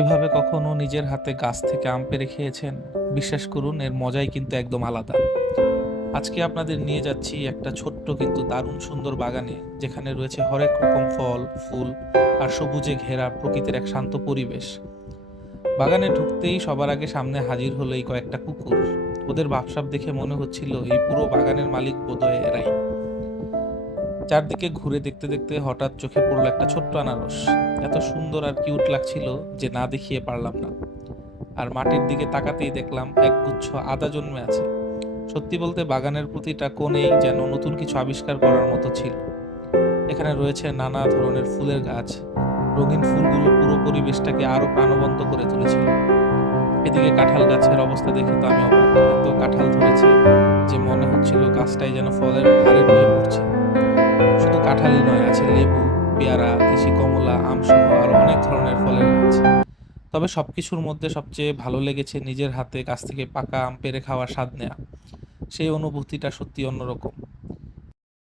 এভাবে কখনো নিজের হাতে গাছ থেকে আম পেড়ে খেয়েছেন? বিশ্বাস করুন, এর মজাই কিন্তু একদম আলাদা। আজকে আপনাদের নিয়ে যাচ্ছি একটা ছোট্ট কিন্তু দারুণ সুন্দর বাগানে, যেখানে রয়েছে হরেক রকম ফল, ফুল আর সবুজে ঘেরা প্রকৃতির এক শান্ত পরিবেশ। বাগানে ঢুকতেই সবার আগে সামনে হাজির হলো এই কয়েকটা কুকুর। ওদের ভাবসাব দেখে মনে হচ্ছিল এই পুরো বাগানের মালিক বোধহয় এরাই। চারদিকে ঘুরে দেখতে দেখতে হঠাৎ চোখে পড়লো একটা ছোট্ট আনারস। এত সুন্দর আর কিউট লাগছিল যে না দেখিয়ে পারলাম না। আর মাটির দিকে তাকাতেই দেখলাম একগুচ্ছ আদা জন্মে আছে। সত্যি বলতে বাগানের প্রতিটা কোণেই যেন নতুন কিছু আবিষ্কার করার মতো ছিল। এখানে রয়েছে নানা ধরনের ফুলের গাছ। রঙিন ফুলগুলো পুরো পরিবেশটাকে আরো প্রাণবন্ত করে তুলেছিল। এদিকে কাঁঠাল গাছের অবস্থা দেখে তো আমি অবাক। এত কাঁঠাল ধরেছে যে মনে হচ্ছিল গাছটাই যেন ফলের ভারে নুয়ে পড়ছে। শুধু কাঁঠালই নয়, আছে লেবু, পেয়ারা, দেশি কমলা, আম সহ আরো অনেক ধরনের ফলের গাছ। তবে সবকিছুর মধ্যে সবচেয়ে ভালো লেগেছে নিজের হাতে গাছ থেকে পাকা আম পেড়ে খাওয়ার স্বাদ নেওয়া। সেই অনুভূতিটা সত্যি অন্যরকম।